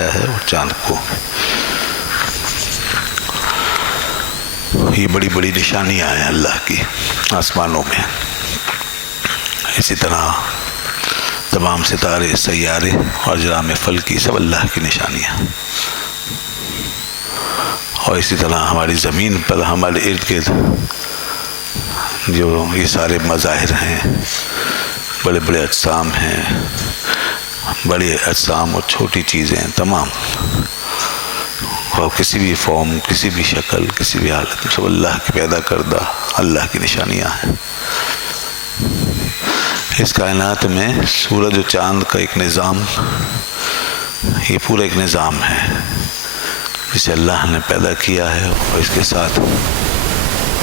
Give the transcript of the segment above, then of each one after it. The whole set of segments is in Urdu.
ہے اور چاند کو یہ بڑی بڑی نشانیاں ہیں اللہ کی آسمانوں میں. اسی طرح تمام ستارے، سیارے اور اجرام فلکی سب اللہ کی نشانیاں. اور اسی طرح ہماری زمین پر ہمارے ارد گرد جو یہ سارے مظاہر ہیں، بڑے بڑے اجسام ہیں، بڑے اجسام اور چھوٹی چیزیں تمام، اور کسی بھی فارم، کسی بھی شکل، کسی بھی حالت میں، سب اللہ کی پیدا کردہ اللہ کی نشانیاں ہیں. اس کائنات میں سورج و چاند کا ایک نظام، یہ پورا ایک نظام ہے جسے اللہ نے پیدا کیا ہے اور اس کے ساتھ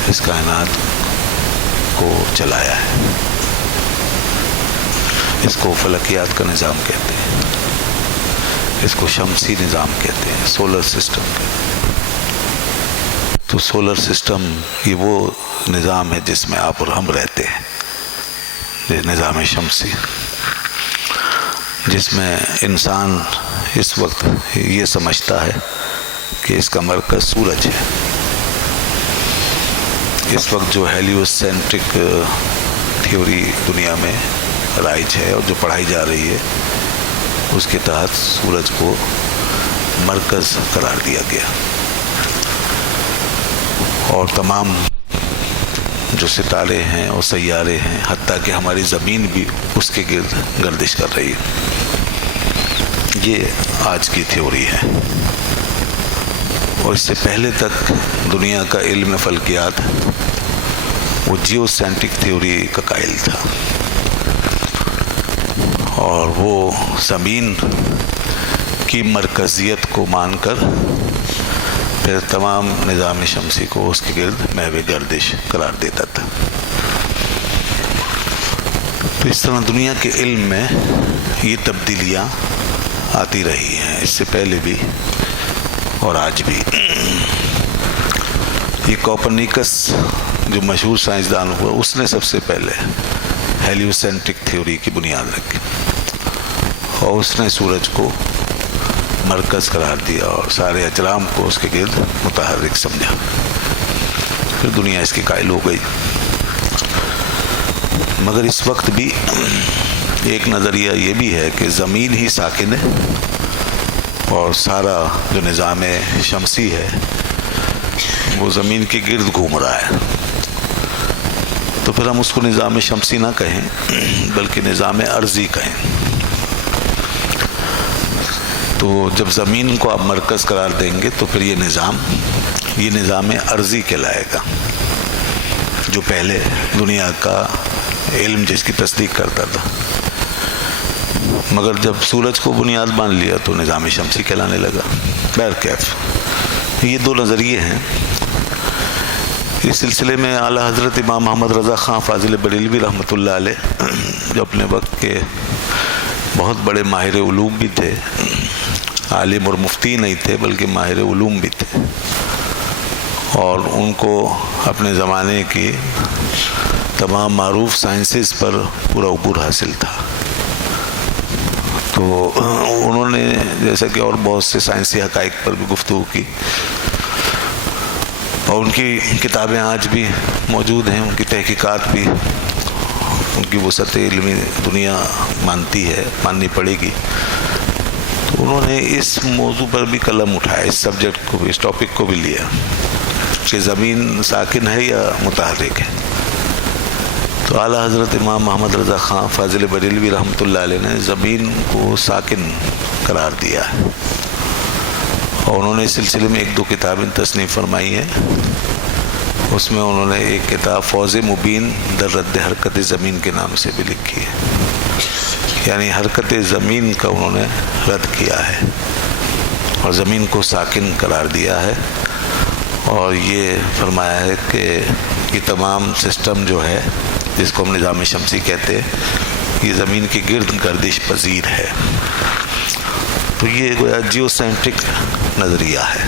اس کائنات کو چلایا ہے. اس کو فلکیات کا نظام کہتے ہیں، اس کو شمسی نظام کہتے ہیں، سولر سسٹم کہتے ہیں. تو سولر سسٹم یہ وہ نظام ہے جس میں آپ اور ہم رہتے ہیں، یہ نظام شمسی، جس میں انسان اس وقت یہ سمجھتا ہے کہ اس کا مرکز سورج ہے. اس وقت جو ہیلیو سینٹرک تھیوری دنیا میں رائج ہے اور جو پڑھائی جا رہی ہے، اس کے تحت سورج کو مرکز قرار دیا گیا اور تمام جو ستارے ہیں اور سیارے ہیں، حتیٰ کہ ہماری زمین بھی اس کے گرد گردش کر رہی ہے. یہ آج کی تھیوری ہے. اور اس سے پہلے تک دنیا کا علم فلکیات وہ جیو سینٹرک تھیوری کا قائل تھا، اور وہ زمین کی مرکزیت کو مان کر پھر تمام نظام شمسی کو اس کے گرد محو گردش قرار دیتا تھا. تو اس طرح دنیا کے علم میں یہ تبدیلیاں آتی رہی ہیں، اس سے پہلے بھی اور آج بھی. یہ کوپرنیکس جو مشہور سائنسدان ہوا، اس نے سب سے پہلے ہیلیو سینٹرک تھیوری کی بنیاد رکھی اور اس نے سورج کو مرکز قرار دیا اور سارے اجرام کو اس کے گرد متحرک سمجھا. پھر دنیا اس کی قائل ہو گئی. مگر اس وقت بھی ایک نظریہ یہ بھی ہے کہ زمین ہی ساکن ہے اور سارا جو نظام شمسی ہے وہ زمین کے گرد گھوم رہا ہے. تو پھر ہم اس کو نظام شمسی نہ کہیں بلکہ نظام ارضی کہیں. تو جب زمین کو آپ مرکز قرار دیں گے تو پھر یہ نظام ارضی کہلائے گا، جو پہلے دنیا کا علم جس کی تصدیق کرتا تھا. مگر جب سورج کو بنیاد مان لیا تو نظام شمسی کہلانے لگا. بہرکیف یہ دو نظریے ہیں. اس سلسلے میں اعلیٰ حضرت امام محمد رضا خان فاضل بریلوی رحمۃ اللہ علیہ، جو اپنے وقت کے بہت بڑے ماہر علوم بھی تھے، عالم اور مفتی نہیں تھے بلکہ ماہر علوم بھی تھے، اور ان کو اپنے زمانے کی تمام معروف سائنسز پر پورا عبور حاصل تھا. تو انہوں نے جیسا کہ اور بہت سے سائنسی حقائق پر بھی گفتگو کی، اور ان کی کتابیں آج بھی موجود ہیں، ان کی تحقیقات بھی، ان کی وسعت علمی دنیا ماننی پڑے گی. تو انہوں نے اس موضوع پر بھی قلم اٹھایا، اس سبجیکٹ کو بھی، اس ٹاپک کو بھی لیا کہ زمین ساکن ہے یا متحرک ہے. تو اعلیٰ حضرت امام محمد رضا خان فاضل بریلوی رحمۃ اللہ علیہ نے زمین کو ساکن قرار دیا ہے، اور انہوں نے اس سلسلے میں ایک دو کتابیں تصنیف فرمائی ہیں. اس میں انہوں نے ایک کتاب فوز مبین در رد حرکت زمین کے نام سے بھی لکھی ہے، یعنی حرکت زمین کا انہوں نے رد کیا ہے اور زمین کو ساکن قرار دیا ہے. اور یہ فرمایا ہے کہ یہ تمام سسٹم جو ہے جس کو ہم نظام شمسی کہتے ہیں، یہ زمین کے گرد گردش پذیر ہے. تو یہ گویا جیو سینٹرک نظریہ ہے.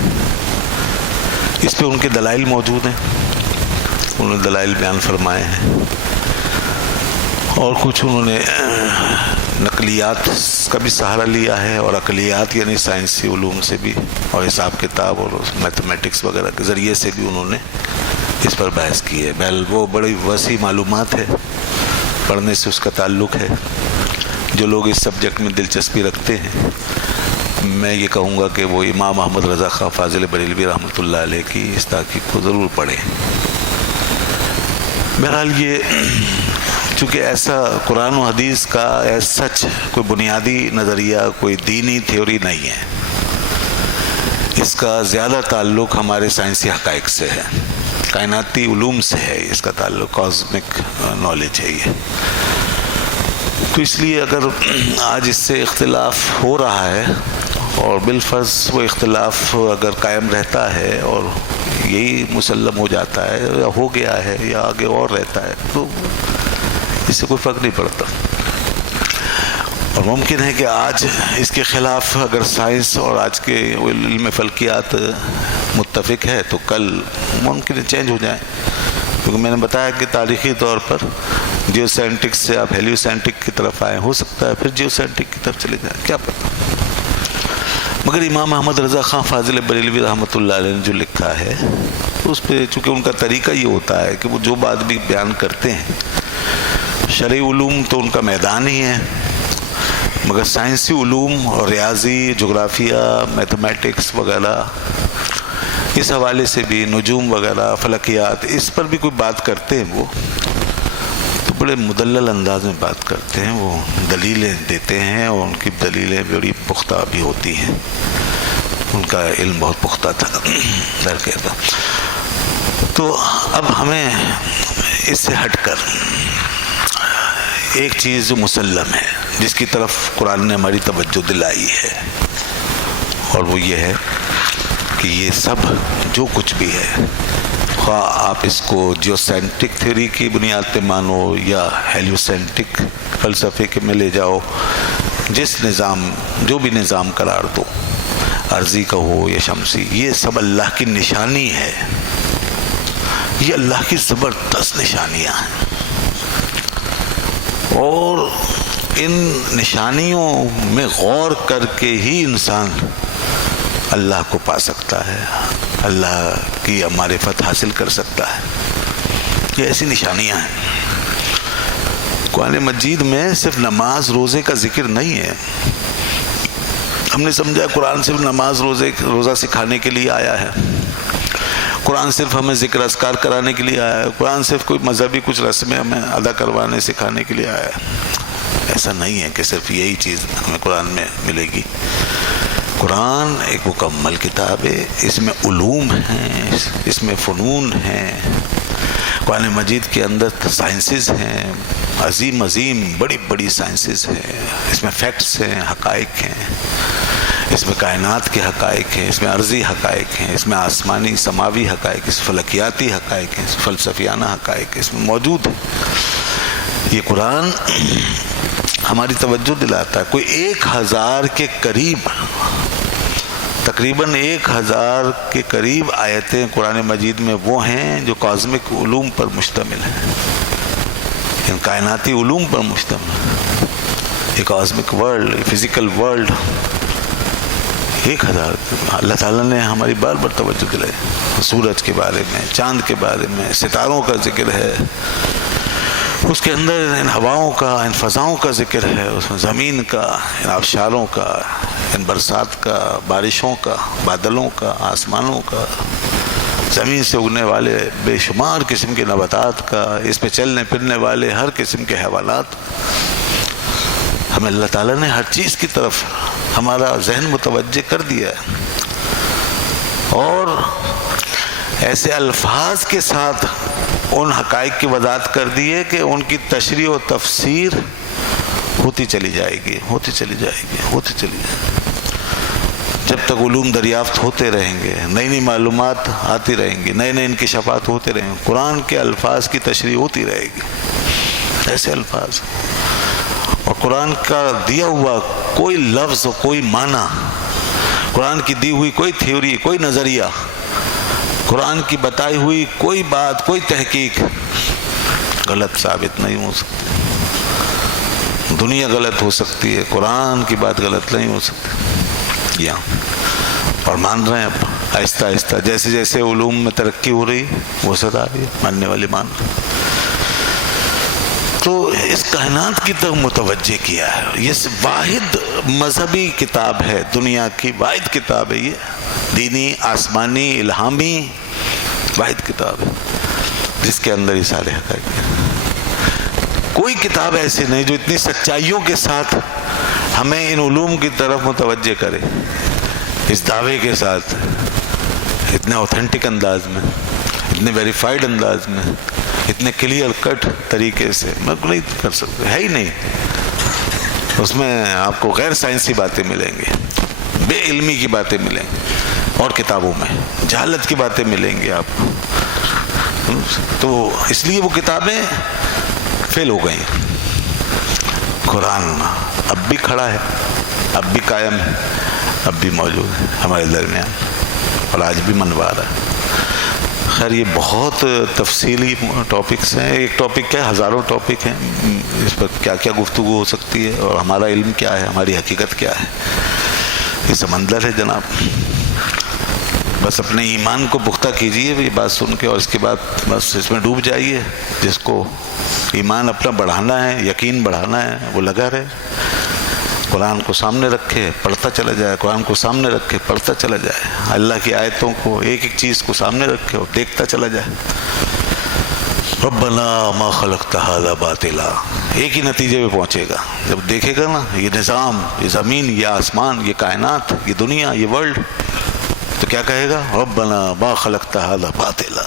اس پہ ان کے دلائل موجود ہیں، انہوں نے دلائل بیان فرمائے ہیں، اور کچھ انہوں نے نقلیات کا بھی سہارا لیا ہے اور عقلیات یعنی سائنسی علوم سے بھی اور حساب کتاب اور میتھمیٹکس وغیرہ کے ذریعے سے بھی انہوں نے اس پر بحث کی ہے. بہل وہ بڑی وسیع معلومات ہے, پڑھنے سے اس کا تعلق ہے. جو لوگ اس سبجیکٹ میں دلچسپی رکھتے ہیں میں یہ کہوں گا کہ وہ امام احمد رضا خان فاضل بریلوی رحمۃ اللہ علیہ کی اس تحقیق کو ضرور پڑھیں. بہرحال یہ چونکہ ایسا قرآن و حدیث کا سچ کوئی بنیادی نظریہ کوئی دینی تھیوری نہیں ہے, اس کا زیادہ تعلق ہمارے سائنسی حقائق سے ہے, کائناتی علوم سے ہے, اس کا تعلق کاسمک نالج ہے یہ. تو اس لیے اگر آج اس سے اختلاف ہو رہا ہے اور بالفرض وہ اختلاف اگر قائم رہتا ہے اور یہی مسلم ہو جاتا ہے یا ہو گیا ہے یا آگے اور رہتا ہے تو اس سے کوئی فرق نہیں پڑتا. اور ممکن ہے کہ آج اس کے خلاف اگر سائنس اور آج کے علم فلکیات متفق ہے تو کل ممکن ہے چینج ہو جائے, کیونکہ میں نے بتایا کہ تاریخی طور پر جیو سینٹک سے آپ ہیلیو سینٹک کی طرف آئے, ہو سکتا ہے پھر جیو سینٹک کی طرف چلے جائیں, کیا پتہ. مگر امام احمد رضا خان فاضل بریلوی رحمۃ اللہ علیہ نے جو لکھا ہے اس پہ چونکہ ان کا طریقہ یہ ہوتا ہے کہ وہ جو بات بھی بیان کرتے ہیں, شرعی علوم تو ان کا میدان ہی ہے, مگر سائنسی علوم اور ریاضی, جغرافیہ, میتھمیٹکس وغیرہ اس حوالے سے بھی, نجوم وغیرہ, فلکیات, اس پر بھی کوئی بات کرتے ہیں وہ تو بڑے مدلل انداز میں بات کرتے ہیں, وہ دلیلیں دیتے ہیں اور ان کی دلیلیں بڑی پختہ بھی ہوتی ہیں, ان کا علم بہت پختہ تھا درکے تھا. تو اب ہمیں اس سے ہٹ کر ایک چیز جو مسلم ہے جس کی طرف قرآن نے ہماری توجہ دلائی ہے, اور وہ یہ ہے کہ یہ سب جو کچھ بھی ہے, خواہ آپ اس کو جیو سینٹک تھیوری کی بنیاد پہ مانو یا ہیلیو سینٹک فلسفے کے میں لے جاؤ, جس نظام جو بھی نظام قرار دو, ارضی کا ہو یا شمسی, یہ سب اللہ کی نشانی ہے, یہ اللہ کی زبردست نشانیاں ہیں. اور ان نشانیوں میں غور کر کے ہی انسان اللہ کو پا سکتا ہے, اللہ کی معرفت حاصل کر سکتا ہے. یہ ایسی نشانیاں ہیں. قرآن مجید میں صرف نماز روزے کا ذکر نہیں ہے. ہم نے سمجھا قرآن صرف نماز روزہ سکھانے کے لیے آیا ہے, قرآن صرف ہمیں ذکر اذکار کرانے کے لیے آیا ہے, قرآن صرف کوئی مذہبی کچھ رسمیں ہمیں ادا کروانے سکھانے کے لیے آیا ہے. ایسا نہیں ہے کہ صرف یہی چیز ہمیں قرآن میں ملے گی. قرآن ایک مکمل کتاب ہے, اس میں علوم ہیں, اس میں فنون ہیں. قرآن مجید کے اندر سائنسز ہیں, عظیم عظیم بڑی بڑی سائنسز ہیں, اس میں فیکٹس ہیں, حقائق ہیں, اس میں کائنات کے حقائق ہیں, اس میں عرضی حقائق ہیں, اس میں آسمانی سماوی حقائق, اس فلکیاتی حقائق ہیں, اس فلسفیانہ حقائق اس میں موجود ہیں. یہ قرآن ہماری توجہ دلاتا ہے. کوئی 1000 کے قریب, تقریباً 1000 کے قریب آیتیں قرآن مجید میں وہ ہیں جو کاسمک علوم پر مشتمل ہیں, ان کائناتی علوم پر مشتمل. یہ کاسمک ورلڈ, فزیکل ورلڈ, 1000. اللہ تعالیٰ نے ہماری بار بار توجہ دلائی. سورج کے بارے میں, چاند کے بارے میں, ستاروں کا ذکر ہے, اس کے اندر ان ہواؤں کا, ان فضاؤں کا ذکر ہے, اس میں زمین کا, ان آبشاروں کا, ان برسات کا, بارشوں کا, بادلوں کا, آسمانوں کا, زمین سے اگنے والے بے شمار قسم کے نباتات کا, اس پہ چلنے پھرنے والے ہر قسم کے حیوانات. ہمیں اللہ تعالیٰ نے ہر چیز کی طرف ہمارا ذہن متوجہ کر دیا ہے, اور ایسے الفاظ کے ساتھ ان حقائق کی وضاحت کر دی ہے کہ ان کی تشریح و تفسیر ہوتی چلی جائے گی, ہوتی چلی جائے گی, ہوتی چلی جائے گی. جب تک علوم دریافت ہوتے رہیں گے, نئی نئی معلومات آتی رہیں گی, نئے نئے انکشافات ہوتے رہیں گے, قرآن کے الفاظ کی تشریح ہوتی رہے گی. ایسے الفاظ, اور قرآن کا دیا ہوا کوئی لفظ, کوئی معنی, قرآن کی دی ہوئی کوئی تھیوری, کوئی نظریہ, قرآن کی بتائی ہوئی کوئی بات, کوئی تحقیق غلط ثابت نہیں ہو سکتی. دنیا غلط ہو سکتی ہے، قرآن کی بات غلط نہیں ہو سکتی یہاں، اور مان رہے ہیں اب آہستہ آہستہ جیسے جیسے علوم میں ترقی ہو رہی وسعت آ رہی ہے، ماننے والے مان رہے ہیں۔ تو اس کائنات کی طرف متوجہ کیا ہے۔ یہ واحد مذہبی کتاب ہے، دنیا کی واحد کتاب ہے، یہ دینی، آسمانی، الہامی واحد کتاب ہے جس کے اندر یہ سارے حقائق ہیں۔ کوئی کتاب ایسی نہیں جو اتنی سچائیوں کے ساتھ ہمیں ان علوم کی طرف متوجہ کرے، اس دعوے کے ساتھ، اتنے اوتھینٹک انداز میں، اتنے ویریفائڈ انداز میں، اتنے کلیئر کٹ طریقے سے میں نہیں کر سکتے، ہے ہی نہیں۔ اس میں آپ کو غیر سائنسی باتیں ملیں گی، بے علمی کی باتیں ملیں گی، اور کتابوں میں جہالت کی باتیں ملیں گی آپ کو۔ تو اس لیے وہ کتابیں فیل ہو گئی۔ قرآن اب بھی کھڑا ہے، اب بھی قائم ہے، اب بھی موجود ہے ہمارے درمیان، اور آج بھی منوا رہا ہے۔ خیر یہ بہت تفصیلی ٹاپکس ہیں، ایک ٹاپک کیا ہے، ہزاروں ٹاپک ہیں، اس پر کیا کیا گفتگو ہو سکتی ہے، اور ہمارا علم کیا ہے، ہماری حقیقت کیا ہے۔ یہ سمندر ہے جناب، بس اپنے ایمان کو پختہ کیجئے یہ بات سن کے، اور اس کے بعد بس اس میں ڈوب جائیے۔ جس کو ایمان اپنا بڑھانا ہے، یقین بڑھانا ہے، وہ لگا رہے، قرآن کو سامنے رکھے پڑھتا چلا جائے، قرآن کو سامنے رکھے پڑھتا چلا جائے، اللہ کی آیتوں کو، ایک ایک چیز کو سامنے رکھے اور دیکھتا چلا جائے۔ ربنا ما خلقت هذا باطلا، ایک ہی نتیجے پہ پہنچے گا جب دیکھے گا نا یہ نظام، یہ زمین، یہ آسمان، یہ کائنات، یہ دنیا، یہ ورلڈ، تو کیا کہے گا؟ ربنا ما خلقت هذا باطلا،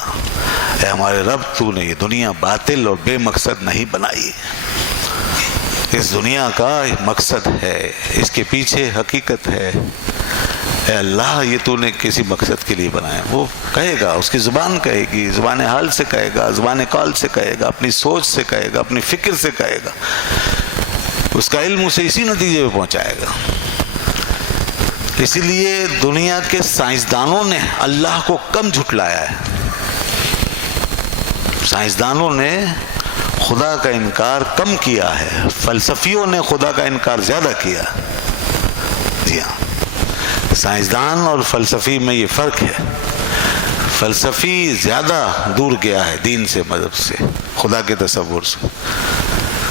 اے ہمارے رب تو نے یہ دنیا باطل اور بے مقصد نہیں بنائی، اس دنیا کا ایک مقصد ہے، اس کے پیچھے حقیقت ہے، اے اللہ یہ تو نے کسی مقصد کے لیے بنایا۔ وہ کہے گا، اس کی زبان کہے گی، زبان حال سے کہے گا، زبان قول سے کہے گا، اپنی سوچ سے کہے گا، اپنی فکر سے کہے گا، اس کا علم اسے اسی نتیجے پہ پہنچائے گا۔ اسی لیے دنیا کے سائنسدانوں نے اللہ کو کم جھٹلایا ہے، سائنسدانوں نے خدا کا انکار کم کیا ہے، فلسفیوں نے خدا کا انکار زیادہ کیا۔ جی ہاں، سائنسدان اور فلسفی میں یہ فرق ہے، فلسفی زیادہ دور گیا ہے دین سے، مذہب سے، خدا کے تصور سے۔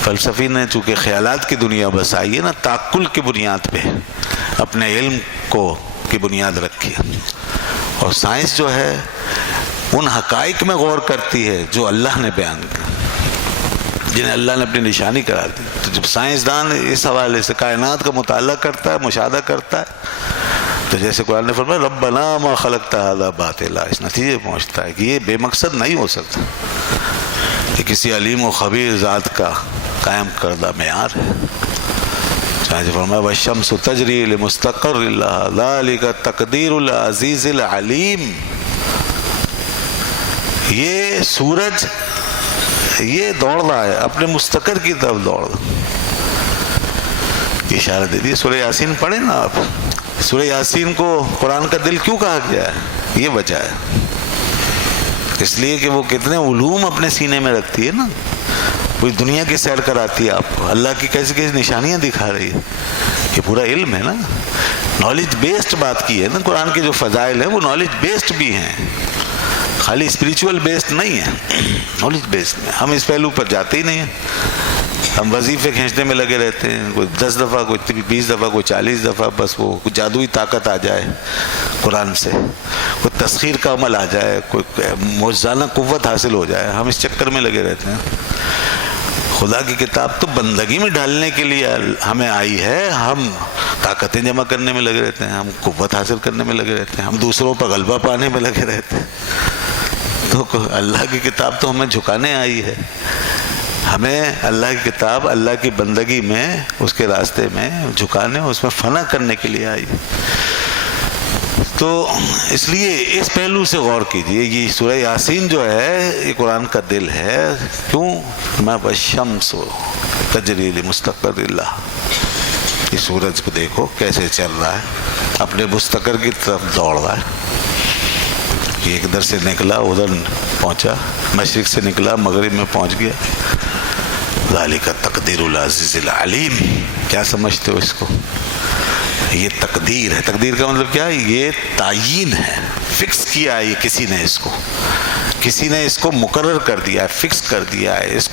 فلسفی نے چونکہ خیالات کی دنیا بسائی ہے نا، تعقل کی بنیاد پہ اپنے علم کو کی بنیاد رکھی ہے، اور سائنس جو ہے ان حقائق میں غور کرتی ہے جو اللہ نے بیان کیا، جنہیں اللہ نے اپنی نشانی قرار دی۔ تو جب سائنسدان اس حوالے سے کائنات کا مطالعہ کرتا ہے، مشاہدہ کرتا ہے، تو جیسے قرآن نے فرمایا ربنا ما خلقت هذا باطلا، اس نتیجے پہنچتا ہے کہ یہ بے مقصد نہیں ہو سکتا، یہ کسی علیم و خبیر ذات کا قائم کردہ معیار ہے۔ چنانچہ فرمایا والشمس تجری لمستقر لها ذلك تقدیر العزیز العلیم، یہ سورج یہ دوڑ رہا ہے اپنے مستقر کی طرف دوڑ رہا، اشارہ دے دیے۔ سورہ یاسین پڑھیں نا آپ، سورہ یاسین کو قرآن کا دل کیوں کہا گیا ہے؟ یہ وجہ ہے، اس لیے کہ وہ کتنے علوم اپنے سینے میں رکھتی ہے نا، پوری دنیا کی سیر کراتی ہے آپ کو، اللہ کی کیسی کیسی نشانیاں دکھا رہی ہے، یہ پورا علم ہے نا، نالج بیسڈ بات کی ہے نا۔ قرآن کے جو فضائل ہیں وہ نالج بیسڈ بھی ہیں، خالی اسپریچول بیسڈ نہیں ہے، نالج بیسڈ میں۔ ہم اس پہلو پر جاتے ہی نہیں ہیں، ہم وظیفے کھینچنے میں لگے رہتے ہیں، کوئی 10 دفعہ، کوئی 20 دفعہ، کوئی 40 دفعہ، بس وہ کوئی جادوئی طاقت آ جائے قرآن سے، کوئی تسخیر کا عمل آ جائے، کوئی معجزانہ قوت حاصل ہو جائے، ہم اس چکر میں لگے رہتے ہیں۔ خدا کی کتاب تو بندگی میں ڈالنے کے لیے ہمیں آئی ہے، ہم طاقتیں جمع کرنے میں لگے رہتے ہیں، ہم قوت حاصل کرنے میں لگے رہتے ہیں، ہم دوسروں پر غلبہ پانے میں لگے رہتے ہیں۔ تو اللہ کی کتاب تو ہمیں جھکانے آئی ہے، ہمیں اللہ کی کتاب اللہ کی بندگی میں، اس کے راستے میں جھکانے، اس میں فنا کرنے کے لیے آئی۔ تو اس لیے اس پہلو سے غور کیجئے، یہ سورہ یاسین جو ہے یہ قرآن کا دل ہے۔ کیوں؟ میں والشمس تجری لمستقر لها، یہ سورج کو دیکھو کیسے چل رہا ہے، اپنے مستقر کی طرف دوڑ رہا ہے، یہ ادھر سے نکلا ادھر پہنچا، مشرق سے نکلا مغرب میں پہنچ گیا، ذالک تقدیر العزیز العلیم. کیا سمجھتے ہو اس کو؟ یہ تقدیر ہے. تقدیر کا مطلب کیا ہے؟ یہ تعین ہے، فکس کیا ہے. یہ کسی نے اس کو مقرر کر دیا ہے، فکس کر دیا ہے، اس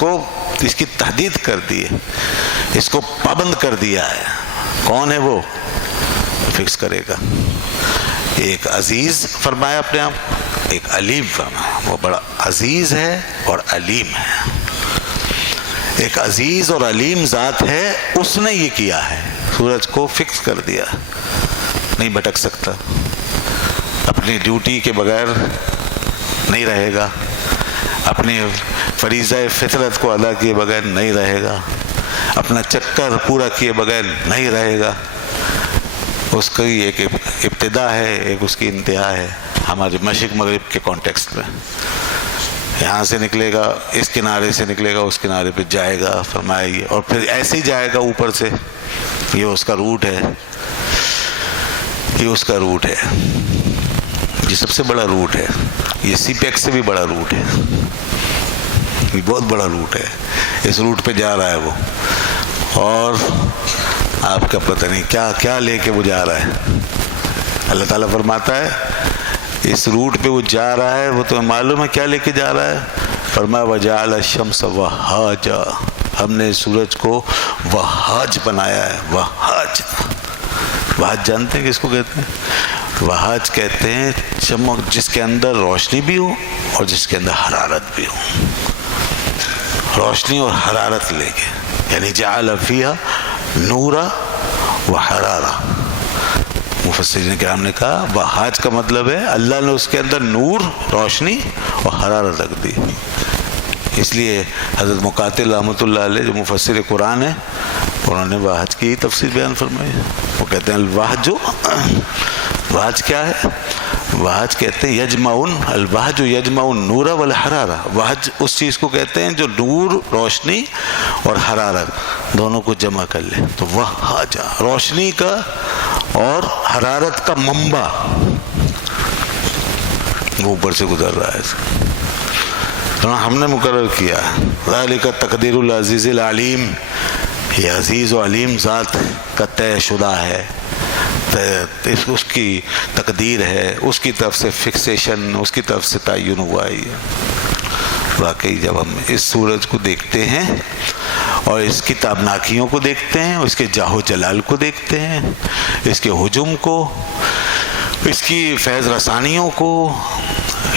کی تحدید کر دی ہے، اس کو پابند کر دیا ہے. کون ہے وہ؟ فکس کرے گا. ایک عزیز فرمایا اپنے آپ، ایک علیم فرمایا. وہ بڑا عزیز ہے اور علیم ہے. ایک عزیز اور علیم ذات ہے، اس نے یہ کیا ہے، سورج کو فکس کر دیا، نہیں بھٹک سکتا، اپنی ڈیوٹی کے بغیر نہیں رہے گا، اپنی فریضہ فطرت کو ادا کیے بغیر نہیں رہے گا، اپنا چکر پورا کیے بغیر نہیں رہے گا. اس کی ایک ابتدا ہے، ایک اس کی انتہا ہے. ہمارے مشرق مغرب کے کانٹیکسٹ میں یہاں سے نکلے گا، اس کنارے سے نکلے گا، اس کنارے پہ جائے گا، فرمایا یہ، اور پھر ایسے ہی جائے گا اوپر سے. یہ اس کا روٹ ہے، یہ اس کا روٹ ہے. یہ سب سے بڑا روٹ ہے. یہ سی پیک سے بھی بڑا روٹ ہے. یہ بہت بڑا روٹ ہے. اس روٹ پہ جا رہا ہے وہ، اور آپ کا پتہ نہیں کیا کیا لے کے وہ جا رہا ہے. اللہ تعالیٰ فرماتا ہے اس روٹ پہ وہ جا رہا ہے، وہ تمہیں معلوم ہے کیا لے کے جا رہا ہے؟ فرمایا وجعل الشمس وہاجا. ہم نے سورج کو وہاج بنایا ہے. وہاج، وہاج جانتے ہیں کس کو کہتے ہیں؟ وہاج کہتے ہیں چمک جس کے اندر روشنی بھی ہو اور جس کے اندر حرارت بھی ہو. روشنی اور حرارت لے کے، یعنی جعل فیہا نورا و حرارہ. مفسرین کرام نے کہا وہاج کا مطلب ہے اللہ نے اس کے اندر نور، روشنی اور حرارت رکھ دی. اس لیے حضرت مقاتل رحمۃ اللہ علیہ جو مفسر قرآن ہیں، انہوں نے وہاج کی تفسیر بیان فرمائی. وہ کہتے ہیں الوہج، وہاج کیا ہے؟ وہج کہتے ہیں یجمعون، الوہج یجمع النور والحرارہ. وہج اس چیز کو کہتے ہیں جو نور، روشنی اور حرارت دونوں کو جمع کر لے. تو وہج روشنی کا اور حرارت کا منبع وہ اوپر سے گزر رہا ہے. ہم نے مقرر کیا ذالک تقدیر العزیز العلیم. یہ عزیز و علیم ذات کا طے شدہ ہے، اس کی تقدیر ہے، اس کی طرف سے فکسیشن، اس کی طرف سے تعین ہوا ہے. واقعی جب ہم اس سورج کو دیکھتے ہیں اور اس کی تابناکیوں کو دیکھتے ہیں، اس کے جاہ و جلال کو دیکھتے ہیں، اس کے ہجوم کو، اس کی فیض رسانیوں کو،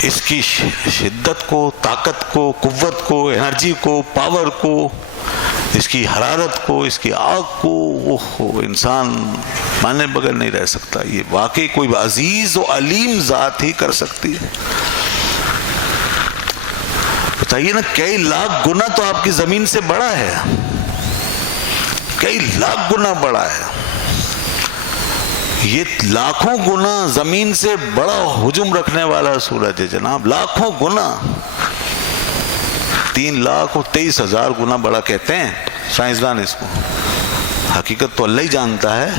اس کی شدت کو، طاقت کو، قوت کو، انرجی کو، پاور کو، اس کی حرارت کو، اس کی آگ کو، انسان ماننے بغیر نہیں رہ سکتا. یہ واقعی کوئی عزیز و علیم ذات ہی کر سکتی ہے. بتائیے نا، کئی لاکھ گنا تو آپ کی زمین سے بڑا ہے، کئی لاکھ گنا بڑا ہے. یہ لاکھوں گنا زمین سے بڑا ہجوم رکھنے والا سورج ہے جناب، لاکھوں گنا. 3,23,000 گنا بڑا کہتے ہیں سائنسدان اس کو. حقیقت تو اللہ ہی جانتا ہے.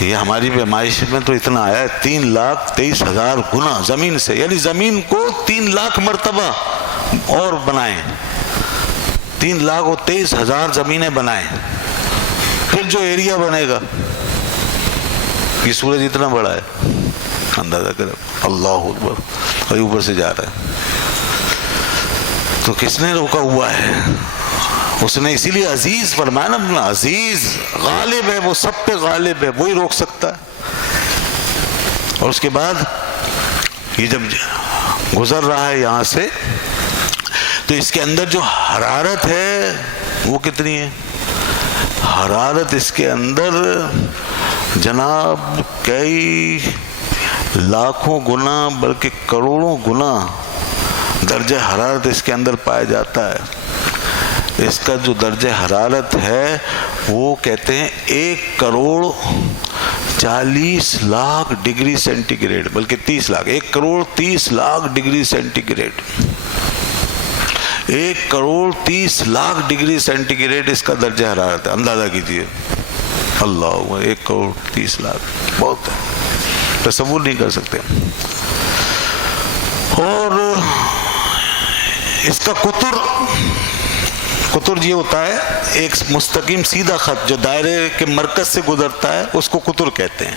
یہ ہماری پیمائش میں تو اتنا آیا ہے 3,23,000 گنا زمین سے، یعنی زمین کو 3 لاکھ مرتبہ اور بنائیں، 3,23,000 زمینیں بنائیں، پھر جو ایریا بنے گا. یہ سورج اتنا بڑا ہے، اندازہ کرو. اللہ اکبر. اور اوپر سے جا رہا ہے. تو کس نے روکا ہوا ہے؟ اس نے اسی لیے عزیز فرمایا نا، اپنا عزیز غالب ہے، وہ سب پہ غالب ہے، وہی روک سکتا ہے. اور اس کے بعد یہ جب گزر رہا ہے یہاں سے، تو اس کے اندر جو حرارت ہے وہ کتنی ہے؟ حرارت اس کے اندر جناب کئی لاکھوں گنا بلکہ کروڑوں گنا درجہ حرارت اس کے اندر پایا جاتا ہے. اس کا جو درجہ حرارت ہے وہ کہتے ہیں 1,40,00,000 ڈگری سینٹی گریڈ، بلکہ 30 lakh, 1,30,00,000 degree centigrade. 1,30,00,000 degree centigrade اس کا درجہ حرارت ہے. اندازہ کیجیے. اللہ، 1,30,00,000 بہت ہے، تصور نہیں کر سکتے. اور اس کا قطر قطر یہ ہوتا ہے ایک مستقیم سیدھا خط جو دائرے کے مرکز سے گزرتا ہے، اس کو قطر کہتے ہیں،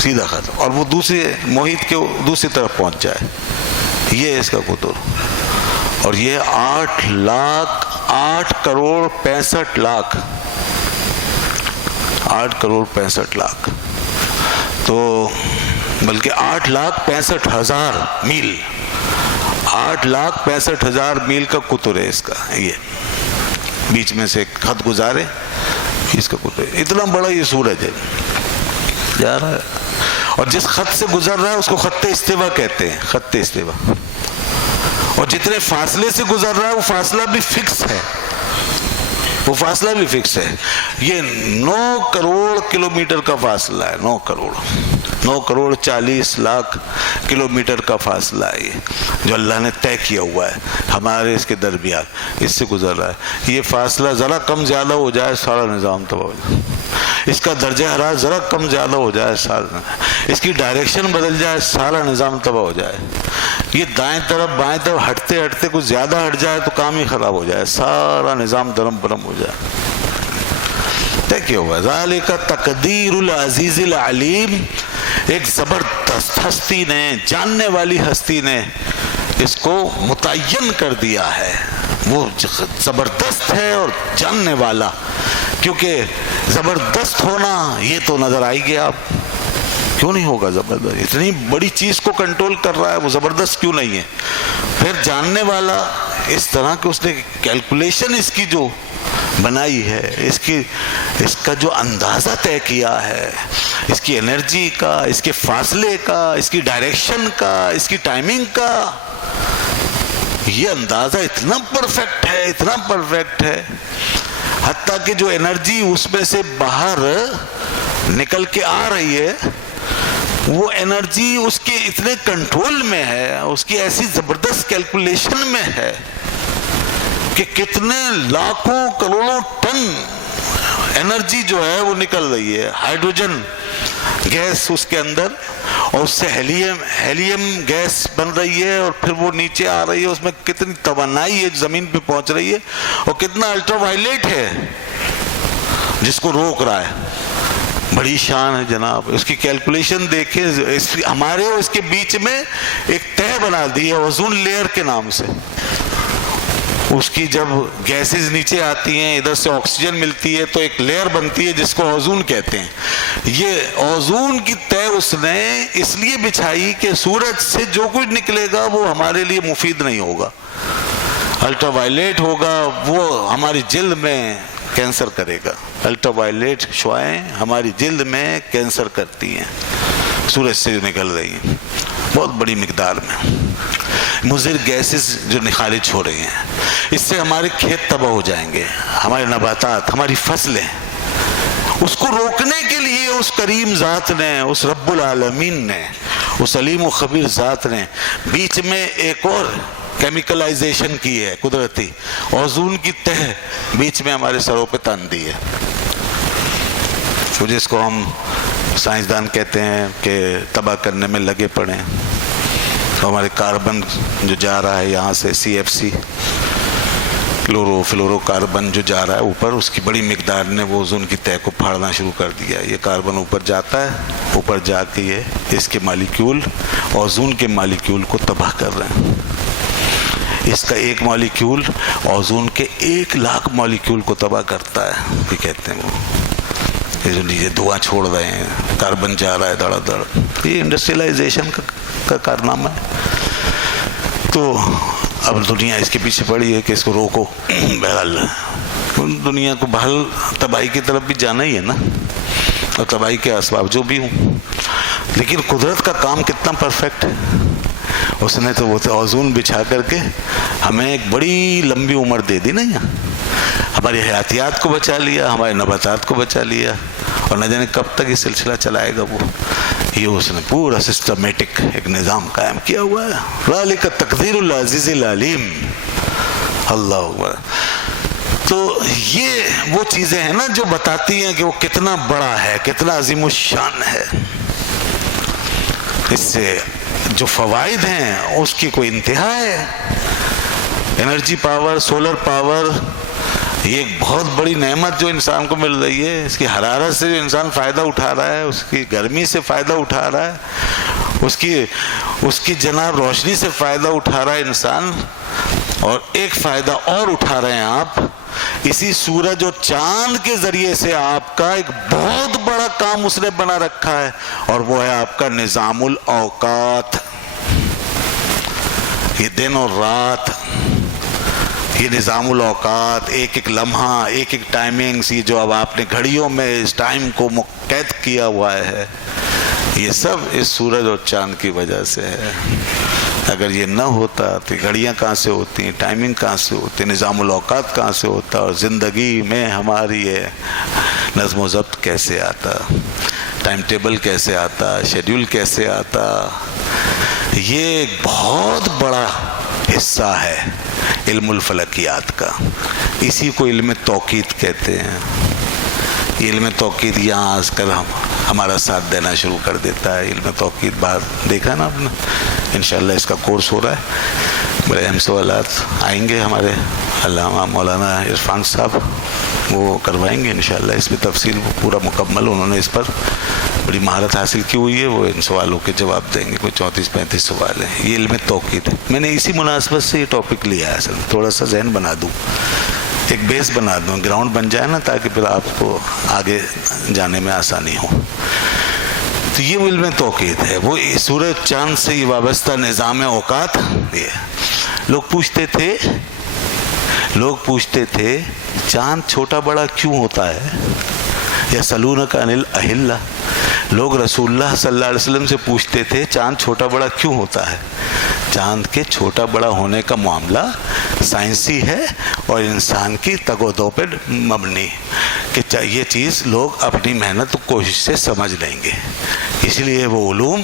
سیدھا خط، اور وہ دوسرے محیط کے دوسری طرف پہنچ جائے، یہ ہے اس کا قطر. اور یہ 8 کروڑ 65 لاکھ 8 کروڑ 65 لاکھ تو بلکہ 8,65,000 میل 8,65,000 میل کا قطر ہے اس کا. یہ بیچ میں سے ایک خط گزارے، اس کا قطر اتنا بڑا یہ سورج ہے جا رہا ہے، اور جس خط سے گزر رہا ہے اس کو خط استوا کہتے ہیں، خط استوا. اور جتنے فاصلے سے گزر رہا ہے وہ فاصلہ بھی فکس ہے، وہ فاصلہ بھی فکس ہے. یہ 9 کروڑ کلومیٹر کا فاصلہ ہے، 9 کروڑ 40 لاکھ کلومیٹر کا فاصلہ ہے، یہ جو اللہ نے طے کیا ہوا ہے ہمارے اس کے درمیان، اس سے گزر رہا ہے. یہ فاصلہ ذرا کم زیادہ ہو جائے سارا نظام تباہ ہو جائے، اس کا درجہ حرارت ذرا کم زیادہ ہو جائے سارا، اس کی ڈائریکشن بدل جائے سارا نظام تباہ ہو جائے. یہ دائیں طرف بائیں طرف ہٹتے ہٹتے کچھ زیادہ ہٹ جائے تو کام ہی خراب ہو جائے، سارا نظام درم برم ہو جائے. طے کیا ہوا ذالک تقدیر العزیز العلیم. ایک زبردست ہستی نے، جاننے والی ہستی نے اس کو متعین کر دیا ہے. وہ زبردست ہے اور جاننے والا، کیونکہ زبردست ہونا یہ تو نظر آئی گیا. آپ کیوں نہیں ہوگا زبردست؟ اتنی بڑی چیز کو کنٹرول کر رہا ہے، وہ زبردست کیوں نہیں ہے؟ پھر جاننے والا اس طرح کہ اس نے کیلکولیشن اس کی جو بنائی ہے، اس کا جو اندازہ طے کیا ہے، اس کی انرجی کا، اس کے فاصلے کا، اس کی ڈائریکشن کا، اس کی ٹائمنگ کا، یہ اندازہ اتنا پرفیکٹ ہے، اتنا پرفیکٹ ہے، حتیٰ کہ جو انرجی اس میں سے باہر نکل کے آ رہی ہے وہ انرجی اس کے اتنے کنٹرول میں ہے، اس کی ایسی زبردست کیلکولیشن میں ہے کہ کتنے لاکھوں کروڑوں ٹن انرجی جو ہے وہ نکل رہی ہے. ہائیڈروجن گیس اس کے اندر، اور اس سے ہیلیم گیس بن رہی ہے، اور پھر وہ نیچے آ رہی ہے، اس میں کتنی توانائی ہے زمین پہ پہنچ رہی ہے، اور کتنا الٹرا وائلیٹ ہے جس کو روک رہا ہے. بڑی شان ہے جناب. اس کی کیلکولیشن دیکھیں، ہمارے اور اس کے بیچ میں ایک طے بنا دی ہے اوزون لیئر کے نام سے. اس کی جب گیسز نیچے آتی ہیں، ادھر سے آکسیجن ملتی ہے تو ایک لیئر بنتی ہے جس کو اوزون کہتے ہیں. یہ اوزون کی طے اس نے اس لیے بچھائی کہ سورج سے جو کچھ نکلے گا وہ ہمارے لیے مفید نہیں ہوگا، الٹرا وائلیٹ ہوگا، وہ ہماری جلد میں کینسر کرے گا. الٹرا وائلیٹ شعاعیں ہماری جلد میں کینسر کرتی ہیں، سورج سے جو نکل رہی ہیں بہت بڑی مقدار میں. مضر گیسز جو خارج ہو رہی ہیں، اس سے ہمارے کھیت تباہ ہو جائیں گے، ہمارے نباتات، ہماری فصلیں. اس کو روکنے کے لیے اس کریم ذات نے، اس رب العالمین نے، اس علیم و خبیر ذات نے بیچ میں ایک اور کیمیکلائزیشن کی ہے قدرتی. اوزون کی تہ بیچ میں ہمارے سروں پہ تان دی ہے، جس کو ہم سائنسدان کہتے ہیں کہ تباہ کرنے میں لگے پڑے ہیں. ہمارے کاربن جو جا رہا ہے یہاں سے CFC کلورو فلورو کاربن جو جا رہا ہے اوپر، اس کی بڑی مقدار نے وہ اوزون کی تہ کو پھاڑنا شروع کر دیا. یہ کاربن اوپر جاتا ہے، اوپر جا کے یہ اس کے مالیکیول اوزون کے مالیکیول کو تباہ کر رہے ہیں. اس کا ایک مالیکیول اوزون کے 1,00,000 مالیکیول کو تباہ کرتا ہے. یہ کہتے ہیں وہ یہ جو نیچے دھواں چھوڑ رہے ہیں، کاربن جا رہا ہے دھڑا دھڑ، یہ انڈسٹریلائزیشن کا کارنامہ ہے. تو اب دنیا اس کے پیچھے پڑی ہے کہ اس کو روکو. بہرحال دنیا کو بحال تباہی کی طرف بھی جانا ہی ہے نا، اور تباہی کے اسباب جو بھی ہوں، لیکن قدرت کا کام کتنا پرفیکٹ ہے. اس نے تو وہ اوزون بچھا کر کے ہمیں ایک بڑی لمبی عمر دے دی نا، یہاں ہماری حیاتیات کو بچا لیا، ہمارے نباتات کو بچا لیا، اور نہ جانے کب تک یہ سلسلہ چلائے گا. وہ یہ اس نے پورا سسٹمیٹک ایک نظام قائم کیا ہوا ہے. ذالک تقدیر العزیز العلیم. اللہ اکبر. تو یہ وہ چیزیں ہیں نا جو بتاتی ہیں کہ وہ کتنا بڑا ہے، کتنا عظیم الشان ہے. اس سے جو فوائد ہیں اس کی کوئی انتہا ہے. انرجی پاور، سولر پاور، یہ ایک بہت بڑی نعمت جو انسان کو مل رہی ہے. اس کی حرارت سے جو انسان فائدہ اٹھا رہا ہے، اس کی گرمی سے فائدہ اٹھا رہا ہے، اس کی جناب روشنی سے فائدہ اٹھا رہا ہے انسان. اور ایک فائدہ اور اٹھا رہے ہیں آپ، اسی سورج اور چاند کے ذریعے سے آپ کا ایک بہت بڑا کام اس نے بنا رکھا ہے، اور وہ ہے آپ کا نظام الاوقات. یہ دن اور رات، یہ نظام الاوقات، ایک ایک لمحہ، ایک ایک ٹائمنگز، یہ جو اب آپ نے گھڑیوں میں اس ٹائم کو قید کیا ہوا ہے، یہ سب اس سورج اور چاند کی وجہ سے ہے. اگر یہ نہ ہوتا تو گھڑیاں کہاں سے ہوتی، ٹائمنگ کہاں سے ہوتی، نظام الاوقات کہاں سے ہوتا، اور زندگی میں ہماری یہ نظم و ضبط کیسے آتا، ٹائم ٹیبل کیسے آتا، شیڈیول کیسے آتا. یہ ایک بہت بڑا حصہ ہے علم الفلکیات کا. اسی کو علم توقیت کہتے ہیں. یہ علم توقیت یہاں آ کر ہمارا ساتھ دینا شروع کر دیتا ہے. علم توقیت باہر دیکھا نا آپ نے، انشاءاللہ اس کا کورس ہو رہا ہے. بڑے اہم سوالات آئیں گے ہمارے علامہ مولانا عرفان صاحب، وہ کروائیں گے انشاءاللہ. اس میں تفصیل پورا مکمل انہوں نے اس پر بڑی مہارت حاصل کی ہوئی ہے. وہ ان سوالوں کے جواب دیں گے. کوئی 34-35 سوال ہیں. یہ علم توقیت ہے. میں نے اسی مناسبت سے یہ ٹاپک لیا ہے. اصل میں تھوڑا سا ذہن بنا دوں، ایک بیس بنا دوں، گراؤنڈ بن جائے نا، تاکہ پھر آپ کو آگے جانے میں آسانی ہو. تو یہ علم توقیت ہے، وہ سورج چاند سے یہ وابستہ نظام اوقات. یہ لوگ پوچھتے تھے چاند چھوٹا بڑا کیوں ہوتا ہے؟ یسألونک عن الأہلہ. لوگ رسول اللہ صلی اللہ علیہ وسلم سے پوچھتے تھے چاند چھوٹا بڑا کیوں ہوتا ہے؟ چاند کے چھوٹا بڑا ہونے کا معاملہ سائنسی ہے اور انسان کی تگ و دو پہ مبنی، کہ یہ چیز لوگ اپنی محنت و کوشش سے سمجھ لیں گے. اس لیے وہ علوم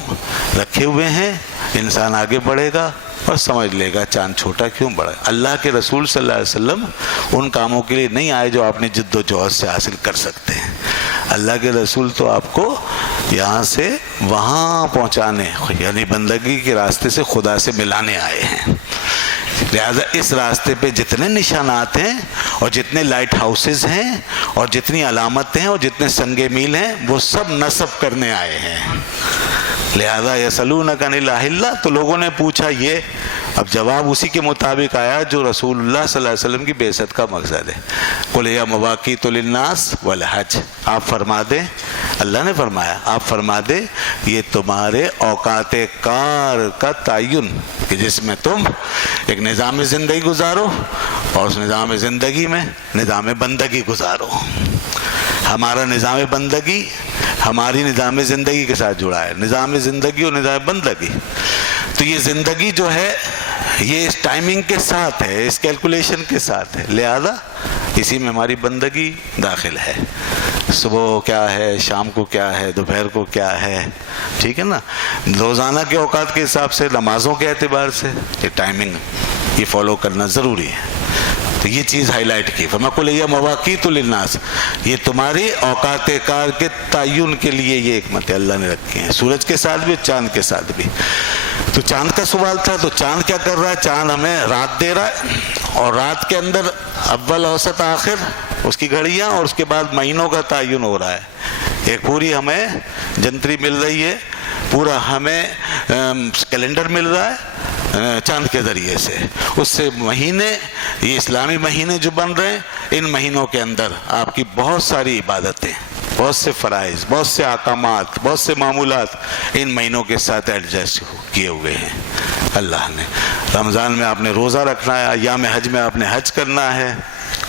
رکھے ہوئے ہیں، انسان آگے بڑھے گا اور سمجھ لے گا چاند چھوٹا کیوں بڑا. اللہ کے رسول صلی اللہ علیہ وسلم ان کاموں کے لیے نہیں آئے جو آپ نے جد و جہد سے حاصل کر سکتے ہیں. اللہ کے رسول تو آپ کو یہاں سے وہاں پہنچانے، یعنی بندگی کے راستے سے خدا سے ملانے آئے ہیں. لہذا اس راستے پہ جتنے نشانات ہیں اور جتنے لائٹ ہاؤسز ہیں اور جتنی علامتیں ہیں اور جتنے سنگ میل ہیں، وہ سب نصب کرنے آئے ہیں. لہذا یسألونک عن الأہلہ، تو لوگوں نے پوچھا یہ. اب جواب اسی کے مطابق آیا جو رسول اللہ صلی اللہ علیہ وسلم کی بعثت کا مقصد ہے. قل ہی مواقیت للناس والحج. آپ فرما دیں، اللہ نے فرمایا آپ فرما دیں، یہ تمہارے اوقات کار کا تعین، کہ جس میں تم ایک نظام زندگی گزارو اور اس نظام زندگی میں نظام بندگی گزارو. ہمارا نظام بندگی ہماری نظام زندگی کے ساتھ جڑا ہے، نظام زندگی اور نظام بندگی. تو یہ زندگی جو ہے یہ اس ٹائمنگ کے ساتھ ہے، اس کیلکولیشن کے ساتھ ہے. لہذا اسی میں ہماری بندگی داخل ہے. صبح کیا ہے، شام کو کیا ہے، دوپہر کو کیا ہے، ٹھیک ہے نا. روزانہ کے اوقات کے حساب سے، نمازوں کے اعتبار سے یہ ٹائمنگ یہ فالو کرنا ضروری ہے. تو یہ چیز ہائی لائٹ کی. فرمایا قل ہی مواقیت للناس، یہ تمہاری اوقات کار کے تعین کے لیے یہ حکمت اللہ نے رکھی ہیں، سورج کے ساتھ بھی چاند کے ساتھ بھی. تو چاند کا سوال تھا، تو چاند کیا کر رہا ہے؟ چاند ہمیں رات دے رہا ہے، اور رات کے اندر اول اوسط آخر اس کی گھڑیاں، اور اس کے بعد مہینوں کا تعین ہو رہا ہے. ایک پوری ہمیں جنتری مل رہی ہے، پورا ہمیں کیلنڈر مل رہا ہے چاند کے ذریعے سے. اس سے مہینے، یہ اسلامی مہینے جو بن رہے ہیں، ان مہینوں کے اندر آپ کی بہت ساری عبادتیں، بہت سے فرائض، بہت سے احکامات، بہت سے معمولات ان مہینوں کے ساتھ ایڈجسٹ کیے ہوئے ہیں اللہ نے. رمضان میں آپ نے روزہ رکھنا ہے، ایام حج میں آپ نے حج کرنا ہے،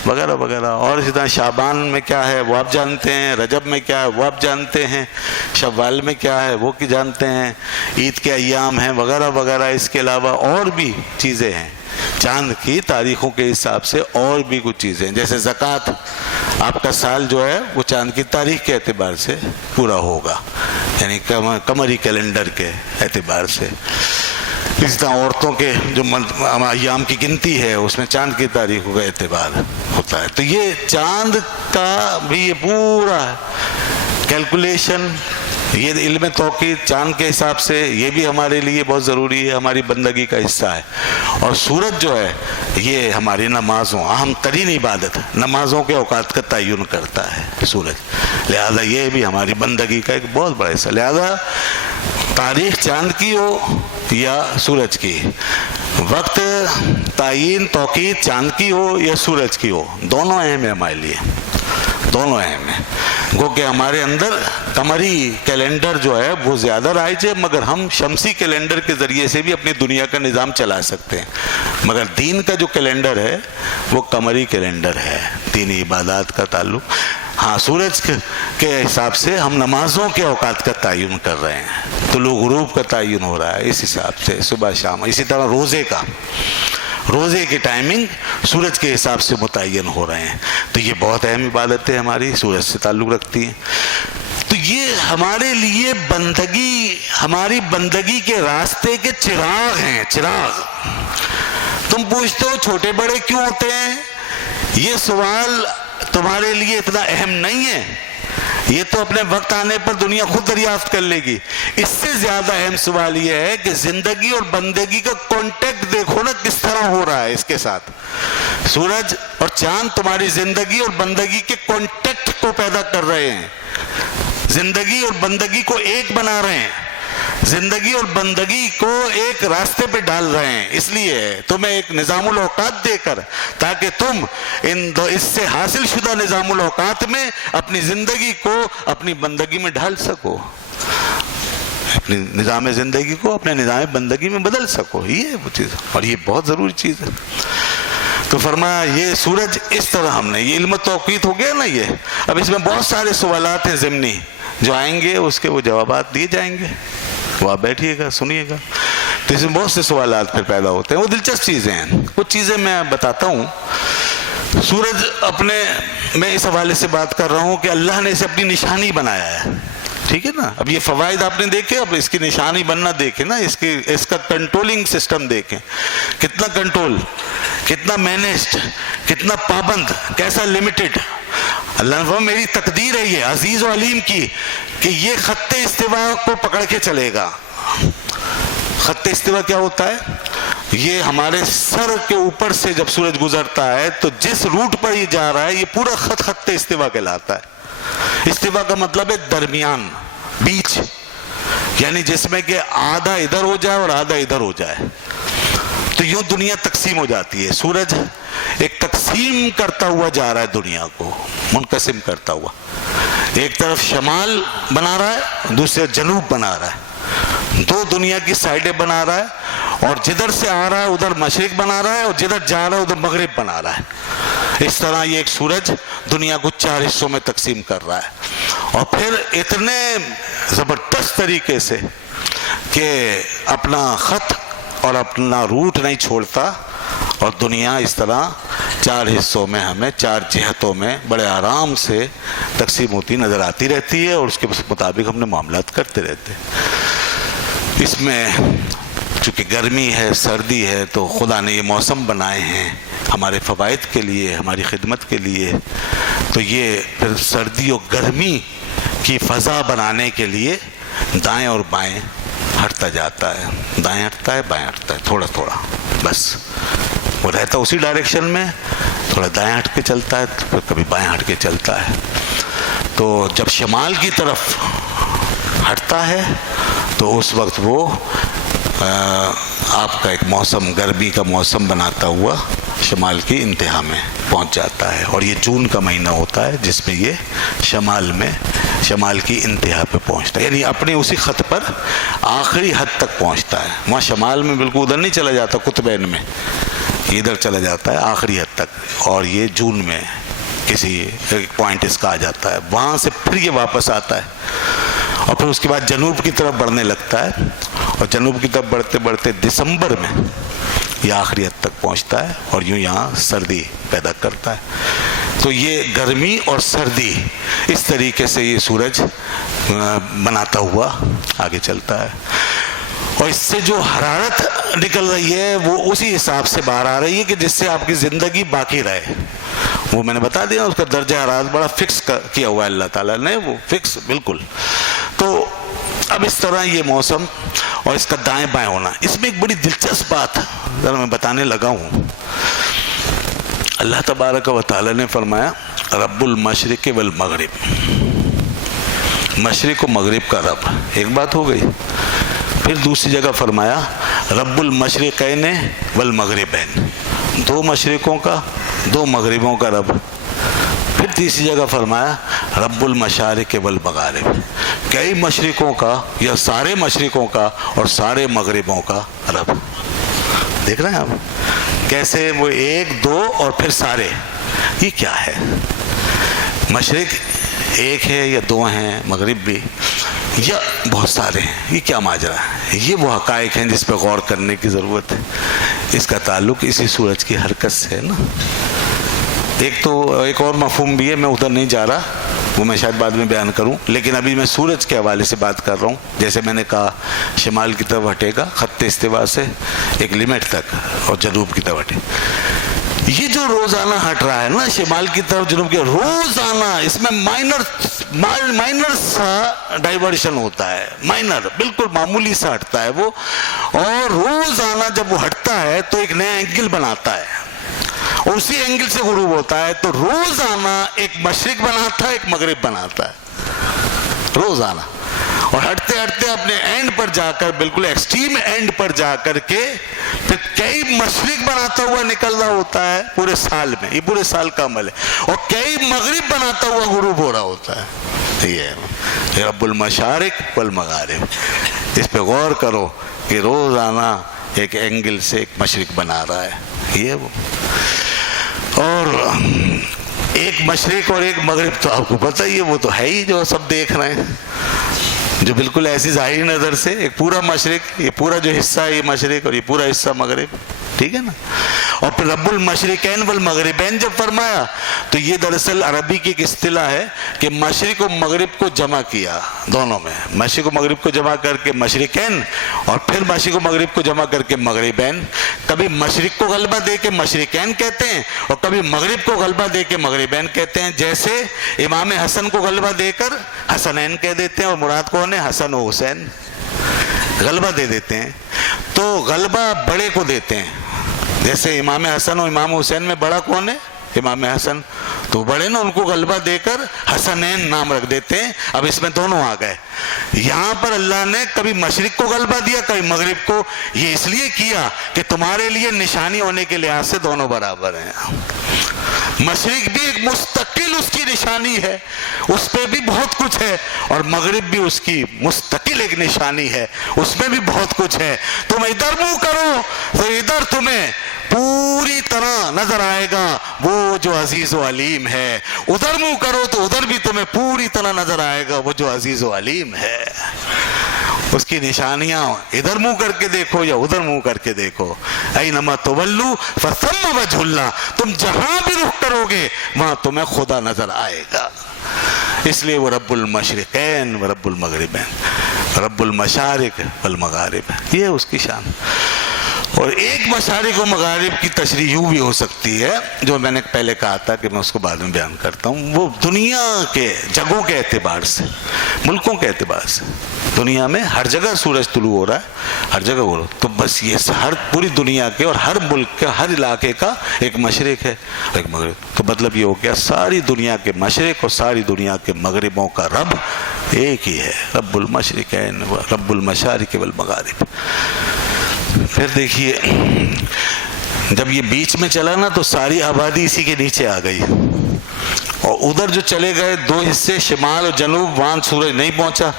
وغیرہ وغیرہ. اور اسی طرح شعبان میں کیا ہے وہ آپ جانتے ہیں، رجب میں کیا ہے وہ آپ جانتے ہیں، شوال میں کیا ہے وہ کی جانتے ہیں، عید کے ایام ہیں وغیرہ وغیرہ. اس کے علاوہ اور بھی چیزیں ہیں چاند کی تاریخوں کے حساب سے، اور بھی کچھ چیزیں ہیں. جیسے زکوٰۃ، آپ کا سال جو ہے وہ چاند کی تاریخ کے اعتبار سے پورا ہوگا، یعنی قمری کیلنڈر کے اعتبار سے. اس طرح عورتوں کے جو ایام کی گنتی ہے اس میں چاند کی تاریخوں کا اعتبار ہوتا ہے. تو یہ چاند کا بھی یہ پورا کیلکولیشن، یہ علم توقیت چاند کے حساب سے یہ بھی ہمارے لیے بہت ضروری ہے، ہماری بندگی کا حصہ ہے. اور سورج جو ہے یہ ہماری نمازوں، اہم ترین عبادت نمازوں کے اوقات کا تعین کرتا ہے سورج، لہذا یہ بھی ہماری بندگی کا ایک بہت بڑا حصہ. لہذا تاریخ چاند کی ہو یا سورج کی، وقت تعین توقیت چاند کی ہو یا سورج کی ہو، دونوں اہم ہیں ہمارے لیے، دونوں اہم ہیں. گو کہ ہمارے اندر قمری کیلنڈر جو ہے وہ زیادہ رائج ہے، مگر ہم شمسی کیلنڈر کے ذریعے سے بھی اپنی دنیا کا نظام چلا سکتے ہیں. مگر دین کا جو کیلنڈر ہے وہ قمری کیلنڈر ہے، دینی عبادات کا تعلق. ہاں سورج کے حساب سے ہم نمازوں کے اوقات کا تعین کر رہے ہیں، طلوع غروب کا تعین ہو رہا ہے اس حساب سے، صبح شام. اسی طرح روزے کی ٹائمنگ سورج کے حساب سے متعین ہو رہے ہیں. تو یہ بہت اہم عبادتیں ہماری سورج سے تعلق رکھتی ہیں. تو یہ ہمارے لیے بندگی، ہماری بندگی کے راستے کے چراغ ہیں، چراغ. تم پوچھتے ہو چھوٹے بڑے کیوں ہوتے ہیں؟ یہ سوال تمہارے لیے اتنا اہم نہیں ہے، یہ تو اپنے وقت آنے پر دنیا خود دریافت کر لے گی. اس سے زیادہ اہم سوال یہ ہے کہ زندگی اور بندگی کا کانٹیکٹ دیکھو نا کس طرح ہو رہا ہے اس کے ساتھ. سورج اور چاند تمہاری زندگی اور بندگی کے کانٹیکٹ کو پیدا کر رہے ہیں، زندگی اور بندگی کو ایک بنا رہے ہیں، زندگی اور بندگی کو ایک راستے پہ ڈال رہے ہیں. اس لیے تمہیں ایک نظام الاوقات دے کر، تاکہ تم اس سے حاصل شدہ نظام الاوقات میں اپنی زندگی کو اپنی بندگی میں ڈھال سکو، اپنی نظام زندگی کو اپنے نظام بندگی میں بدل سکو. یہ وہ چیز، اور یہ بہت ضروری چیز ہے. تو فرمایا یہ سورج اس طرح ہم نے، یہ علم توقیت ہو گیا نا. یہ اب اس میں بہت سارے سوالات ہیں ضمنی جو آئیں گے، اس کے وہ جوابات دیے جائیں گے، وہ آپ بیٹھیے گا سنیے گا. تو اس میں بہت سے سوالات پھر پیدا ہوتے ہیں، وہ دلچسپ چیزیں ہیں. کچھ چیزیں میں بتاتا ہوں. سورج اپنے، میں اس حوالے سے بات کر رہا ہوں کہ اللہ نے اسے اپنی نشانی بنایا ہے، ٹھیک ہے نا. اب یہ فوائد آپ نے دیکھے، اب اس کی نشانی بننا دیکھیں نا، اس کا کنٹرولنگ سسٹم دیکھیں، کتنا کنٹرول، کتنا مینجڈ، کتنا پابند، کیسا لمیٹڈ. اللہ نے فرمایا میری تقدیر ہے یہ عزیز و علیم کی کہ یہ خط استوا کو پکڑ کے چلے گا. خط استوا کیا ہوتا ہے؟ یہ ہمارے سر کے اوپر سے جب سورج گزرتا ہے تو جس روٹ پر یہ جا رہا ہے یہ پورا خط استوا کہلاتا ہے. استوا کا مطلب ہے درمیان، بیچ، یعنی جس میں کہ آدھا ادھر ہو جائے اور آدھا ادھر ہو جائے. تو یوں دنیا تقسیم ہو جاتی ہے. سورج ایک تقسیم کرتا ہوا جا رہا ہے، دنیا کو منقسم کرتا ہوا. ایک طرف شمال بنا رہا ہے، دوسرے جنوب بنا رہا ہے، دو دنیا کی سائڈیں بنا رہا ہے. اور جدھر سے آ رہا ہے ادھر مشرق بنا رہا ہے، اور جدھر جا رہا ہے ادھر مغرب بنا رہا ہے. اس طرح یہ ایک سورج دنیا کو 4 حصوں میں تقسیم کر رہا ہے. اور پھر اتنے زبردست طریقے سے کہ اپنا خط اور اپنا روٹ نہیں چھوڑتا، اور دنیا اس طرح 4 حصوں میں ہمیں 4 جہتوں میں بڑے آرام سے تقسیم ہوتی نظر آتی رہتی ہے، اور اس کے مطابق ہم نے معاملات کرتے رہتے ہیں. اس میں چونکہ گرمی ہے، سردی ہے، تو خدا نے یہ موسم بنائے ہیں ہمارے فوائد کے لیے، ہماری خدمت کے لیے. تو یہ پھر سردی اور گرمی کی فضا بنانے کے لیے دائیں اور بائیں ہٹتا جاتا ہے، دائیں ہٹتا ہے بائیں ہٹتا ہے، تھوڑا تھوڑا بس. وہ رہتا اسی ڈائریکشن میں، تھوڑا دائیں ہٹ کے چلتا ہے، پھر کبھی بائیں ہٹ کے چلتا ہے. تو جب شمال کی طرف ہٹتا ہے تو اس وقت وہ آپ کا ایک موسم، گرمی کا موسم بناتا ہوا شمال کی انتہا میں پہنچ جاتا ہے. اور یہ جون کا مہینہ ہوتا ہے جس میں یہ شمال کی انتہا پہ پہنچتا ہے، یعنی اپنے اسی خط پر آخری حد تک پہنچتا ہے. وہاں شمال میں بالکل ادھر نہیں چلا جاتا قطبین میں، ادھر چلا جاتا ہے آخری حد تک. اور یہ جون میں کسی ایک پوائنٹ اس کا آ جاتا ہے، وہاں سے پھر یہ واپس آتا ہے. اور پھر اس کے بعد جنوب کی طرف بڑھنے لگتا ہے، اور جنوب کی طرف بڑھتے بڑھتے دسمبر میں یہ آخری حد تک پہنچتا ہے، اور یوں یہاں سردی پیدا کرتا ہے. تو یہ گرمی اور سردی اس طریقے سے یہ سورج بناتا ہوا آگے چلتا ہے. اور اس سے جو حرارت نکل رہی ہے وہ اسی حساب سے باہر آ رہی ہے کہ جس سے آپ کی زندگی باقی رہے. وہ میں نے بتا دیا، اس کا درجہ حرارت بڑا فکس کیا ہوا ہے اللہ تعالیٰ نے، وہ فکس بالکل. تو اب اس طرح یہ موسم اور اس کا دائیں بائیں ہونا، اس میں ایک بڑی دلچسپ بات ذرا میں بتانے لگا ہوں. اللہ تبارک و تعالی نے فرمایا رب المشرق والمغرب، مشرق و مغرب کا رب، ایک بات ہو گئی. پھر دوسری جگہ فرمایا رب المشرقین والمغربین، دو مشرقوں کا دو مغربوں کا رب. پھر تیسری جگہ فرمایا رب المشارق والمغارب، کئی مشرقوں کا یا سارے مشرقوں کا اور سارے مغربوں کا رب. دیکھ رہے ہیں آپ کیسے وہ ایک دو اور پھر سارے. یہ کیا ہے؟ مشرق ایک ہے یا دو ہیں، مغرب بھی یا بہت سارے ہیں، یہ کیا ماجرا ہے؟ یہ وہ حقائق ہیں جس پہ غور کرنے کی ضرورت ہے. اس کا تعلق اسی سورج کی حرکت سے ہے نا. ایک اور مفہوم بھی ہے، میں ادھر نہیں جا رہا، وہ میں شاید بعد میں بیان کروں، لیکن ابھی میں سورج کے حوالے سے بات کر رہا ہوں. جیسے میں نے کہا شمال کی طرف ہٹے گا خط استوا سے ایک لیمٹ تک اور جنوب کی طرف ہٹے. یہ جو روزانہ ہٹ رہا ہے نا شمال کی طرف جنوب کی، روزانہ اس میں مائنر سا ڈائیورشن ہوتا ہے، مائنر بالکل معمولی سا ہٹتا ہے وہ، اور روزانہ جب وہ ہٹتا ہے تو ایک نیا اینگل بناتا ہے اور اسی اینگل سے غروب ہوتا ہے. تو روزانہ ایک مشرق بناتا ہے ایک مغرب بناتا ہے روزانہ، اور ہٹتے ہٹتے اپنے اینڈ پر جا کر بالکل ایکسٹریم اینڈ پر جا کر کے پھر کئی مشرق بناتا ہوا نکل رہا ہوتا ہے پورے سال میں. یہ پورے سال کا عمل ہے. اور کئی مغرب بناتا ہوا غروب ہو رہا ہوتا ہے. یہ رب المشارق والمغارب. اس پہ غور کرو کہ روزانہ ایک اینگل سے ایک مشرق بنا رہا ہے. یہ وہ اور ایک مشرق اور ایک مغرب تو آپ کو پتہ ہی ہے، وہ تو ہے ہی جو سب دیکھ رہے ہیں، جو بالکل ایسی ظاہری نظر سے ایک پورا مشرق، یہ پورا جو حصہ ہے یہ مشرق اور یہ پورا حصہ مغرب. ٹھیک ہے نا. اور پھر رب المشرقین والمغربین جب فرمایا تو یہ دراصل عربی کی ایک اصطلاح ہے کہ مشرق و مغرب کو جمع کیا، دونوں میں مشرق و مغرب کو جمع کر کے مشرقین اور پھر مشرق و مغرب کو جمع کر کے مغربین. کبھی مشرق کو غلبہ دے کے مشرقین کہتے ہیں اور کبھی مغرب کو غلبہ دے کے مغربین کہتے ہیں. جیسے امام حسن کو غلبہ دے کر حسنین کہہ دیتے ہیں اور مراد کون ہے؟ حسن و حسین. غلبہ دے دیتے ہیں تو غلبہ بڑے کو دیتے ہیں. جیسے امام حسن و امام حسین میں بڑا کون ہے؟ امام حسن. تو بڑے نا ان کو غلبہ دے کر حسنین نام رکھ دیتے ہیں. اب اس میں دونوں آ گئے. یہاں پر اللہ نے کبھی مشرق کو غلبہ دیا کبھی مغرب کو. یہ اس لیے کیا کہ تمہارے لیے نشانی ہونے کے لحاظ سے دونوں برابر ہیں. مشرق بھی ایک مستقل اس کی نشانی ہے، اس پہ بھی بہت کچھ ہے، اور مغرب بھی اس کی مستقل ایک نشانی ہے، اس میں بھی بہت کچھ ہے. تم ادھر منہ کرو تو ادھر تمہیں پوری طرح نظر آئے گا وہ جو عزیز و علیم ہے، ادھر منہ کرو تو ادھر بھی تمہیں پوری طرح نظر آئے گا وہ جو عزیز و علیم ہے. اس کی نشانیاں ادھر منہ کر کے دیکھو یا ادھر منہ کر کے دیکھو. اینما تولوا فثم وجہ اللہ، تم جہاں بھی رخ کرو گے وہاں تمہیں خدا نظر آئے گا. اس لیے وہ رب المشرقین و رب المغربین، رب المشارق والمغارب، یہ ہے اس کی شان. اور ایک مشارق و مغارب کی تشریح یوں بھی ہو سکتی ہے جو میں نے پہلے کہا تھا کہ میں اس کو بعد میں بیان کرتا ہوں. وہ دنیا کے جگہوں کے اعتبار سے، ملکوں کے اعتبار سے، دنیا میں ہر جگہ سورج طلوع ہو رہا ہے، ہر جگہ ہو رہا ہے. تو بس یہ ہر پوری دنیا کے اور ہر ملک کے ہر علاقے کا ایک مشرق ہے ایک مغرب. تو مطلب یہ ہو گیا ساری دنیا کے مشرق اور ساری دنیا کے مغربوں کا رب ایک ہی ہے، رب المشرقین رب المشارق والمغارب. پھر دیکھیے جب یہ بیچ میں چلا نا تو ساری آبادی اسی کے نیچے آ گئی، اور ادھر جو چلے گئے دو حصے شمال اور جنوب، وہاں سورج نہیں پہنچا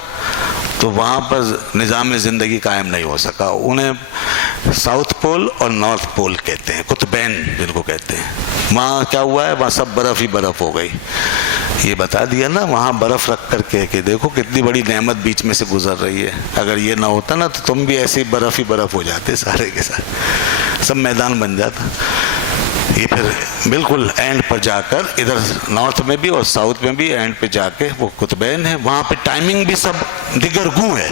تو وہاں پر نظام زندگی قائم نہیں ہو سکا. انہیں ساؤتھ پول اور نارتھ پول کہتے ہیں، قطبین جن کو کہتے ہیں. وہاں کیا ہوا ہے؟ وہاں سب برف ہی برف ہو گئی. یہ بتا دیا نا وہاں برف رکھ کر کے کہ دیکھو کتنی بڑی نعمت بیچ میں سے گزر رہی ہے. اگر یہ نہ ہوتا نا تو تم بھی ایسے ہی برف ہو جاتے سارے کے ساتھ، سب میدان بن جاتا. یہ پھر بالکل اینڈ پر جا کر ادھر نارتھ میں بھی اور ساؤتھ میں بھی اینڈ پہ جا کے وہ قطبین ہے. وہاں پہ ٹائمنگ بھی سب دیگرگوں ہے،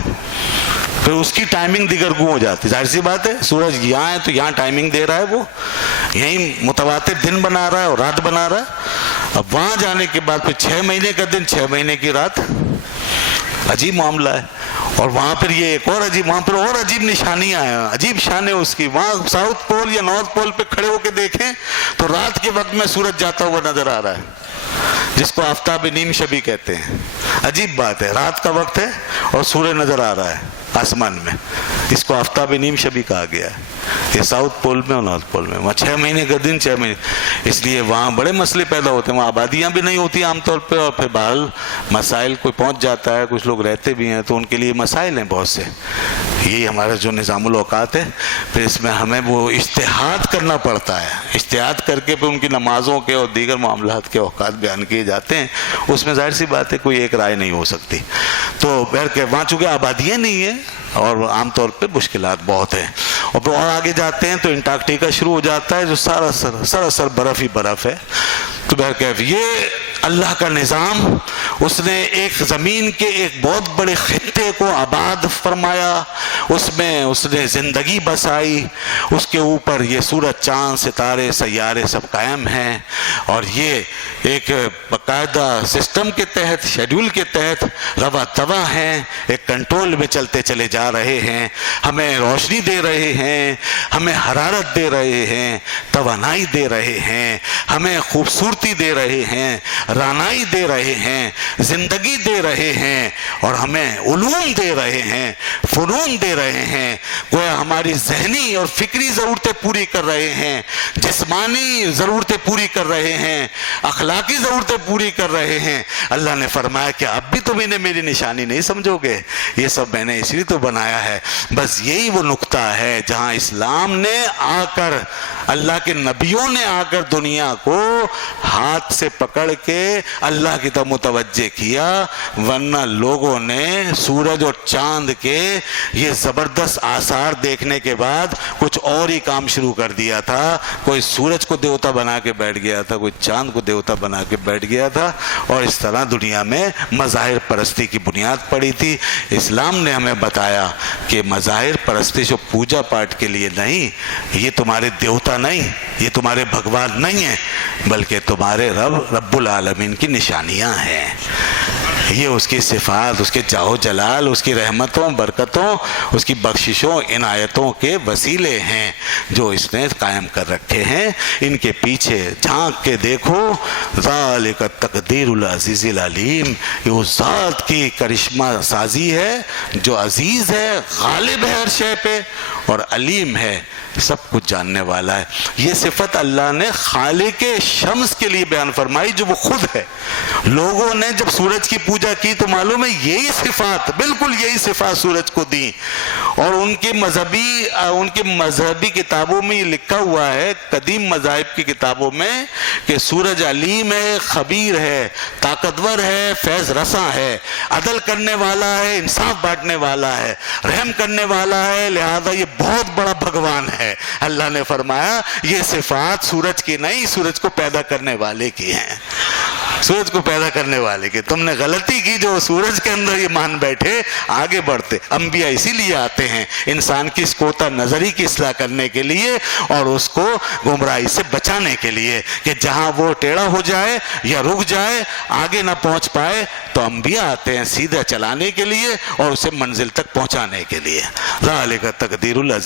پھر اس کی ٹائمنگ دیگرگوں ہو جاتی. ظاہر سی بات ہے سورج یہاں ہے تو یہاں ٹائمنگ دے رہا ہے، وہ یہیں متواتر دن بنا رہا ہے اور رات بنا رہا ہے. اب وہاں جانے کے بعد پھر 6 مہینے کا دن 6 مہینے کی رات، عجیب معاملہ ہے. اور وہاں پر یہ ایک اور عجیب، وہاں پر اور عجیب نشانیاں ہیں، عجیب شان ہے اس کی. وہاں ساؤتھ پول یا نارتھ پول پہ کھڑے ہو کے دیکھیں تو رات کے وقت میں سورج جاتا ہوا نظر آ رہا ہے، جس کو آفتاب نیم شبی کہتے ہیں. عجیب بات ہے، رات کا وقت ہے اور سورج نظر آ رہا ہے آسمان میں، اس کو آفتاب نیم شبی کہا گیا ہے. یہ ساؤتھ پول میں اور نارتھ پول میں. وہاں 6 مہینے کا دن، 6 مہینے، اس لیے وہاں بڑے مسئلے پیدا ہوتے ہیں. وہاں آبادیاں بھی نہیں ہوتی عام طور پہ، اور پھر بہرحال مسائل کوئی پہنچ جاتا ہے، کچھ لوگ رہتے بھی ہیں تو ان کے لیے مسائل ہیں بہت سے. یہی ہمارا جو نظام الاوقات ہے، پھر اس میں ہمیں وہ اجتہاد کرنا پڑتا ہے. اجتہاد کر کے پھر ان کی نمازوں کے اور دیگر معاملات کے اوقات بیان کیے جاتے ہیں. اس میں ظاہر سی بات ہے کوئی ایک رائے نہیں ہو سکتی. تو وہاں چونکہ آبادیاں نہیں ہیں اور عام طور پہ مشکلات بہت ہیں. اور آگے جاتے ہیں تو انٹارکٹیکا شروع ہو جاتا ہے جو سراسر برف ہی برف ہے. تو بہرکیف یہ اللہ کا نظام، اس نے ایک زمین کے ایک بہت بڑے خطے کو آباد فرمایا، اس میں اس نے زندگی بسائی، اس کے اوپر یہ سورج چاند ستارے سیارے سب قائم ہیں، اور یہ ایک باقاعدہ سسٹم کے تحت، شیڈول کے تحت روا توا ہیں، ایک کنٹرول میں چلتے چلے جا رہے ہیں. ہمیں روشنی دے رہے ہیں، ہمیں حرارت دے رہے ہیں، توانائی دے رہے ہیں، ہمیں خوبصورتی دے رہے ہیں، رانائی دے رہے ہیں، زندگی دے رہے ہیں، اور ہمیں علوم دے رہے ہیں، فنون دے رہے ہیں. گویا ہماری ذہنی اور فکری ضرورتیں پوری کر رہے ہیں، جسمانی ضرورتیں پوری کر رہے ہیں، اخلاقی ضرورتیں پوری کر رہے ہیں. اللہ نے فرمایا کہ اب بھی تم انہیں میری نشانی نہیں سمجھو گے، یہ سب میں نے اس لیے تو بنایا ہے. بس یہی وہ نقطہ ہے جہاں اسلام نے آ کر، اللہ کے نبیوں نے آ کر دنیا کو ہاتھ سے پکڑ کے اللہ کی طرف متوجہ کیا. ورنہ لوگوں نے سورج اور چاند کے یہ زبردست آثار دیکھنے کے بعد کچھ اور ہی کام شروع کر دیا تھا. کوئی سورج کو دیوتا بنا کے بیٹھ گیا تھا، کوئی چاند کو دیوتا بنا کے بیٹھ گیا تھا، اور اس طرح دنیا میں مظاہر پرستی کی بنیاد پڑی تھی. اسلام نے ہمیں بتایا کہ مظاہر پرستش و پوجا پاٹ کے لیے نہیں، یہ تمہارے دیوتا نہیں، یہ تمہارے بھگوان نہیں ہیں، بلکہ تمہارے رب العالمین کی نشانیاں ہیں. یہ اس کی صفات، اس کے جاہ و جلال، اس کی رحمتوں، برکتوں، اس کی بخششوں، عنایتوں کے وسیلے ہیں جو اس نے قائم کر رکھے ہیں. ان کے پیچھے جھانک کے دیکھو، ذالک تقدیر العزیز العلیم، یہ اس ذات کی کرشمہ سازی ہے جو عزیز ہے، غالب ہے ہر شے پہ، اور علیم ہے، سب کچھ جاننے والا ہے. یہ صفت اللہ نے خالق شمس کے لیے بیان فرمائی جو وہ خود ہے. لوگوں نے جب سورج کی پوجا کی تو معلوم ہے یہی صفات، بالکل یہی صفات سورج کو دی. اور ان کی مذہبی کتابوں میں یہ لکھا ہوا ہے، قدیم مذاہب کی کتابوں میں، کہ سورج علیم ہے، خبیر ہے، طاقتور ہے، فیض رساں ہے، عدل کرنے والا ہے، انصاف بانٹنے والا ہے، رحم کرنے والا ہے، لہذا یہ بہت بڑا بھگوان ہے. اللہ نے فرمایا یہ صفات سورج کی نہیں، سورج کو پیدا کرنے والے کی ہیں، سورج کو پیدا کرنے والے کی. تم نے غلطی کی جو سورج کے اندر یہ مان بیٹھے. آگے بڑھتے انبیاء اسی لیے آتے ہیں، انسان کی اس کوتا نظری کی اصلاح کرنے کے لیے اور اس کو گمراہی سے بچانے کے لیے، کہ جہاں وہ ٹیڑھا ہو جائے یا رک جائے، آگے نہ پہنچ پائے، تو انبیاء آتے ہیں سیدھا چلانے کے لیے اور اسے منزل تک پہنچانے کے لیے. ذالک تقدیر العزیز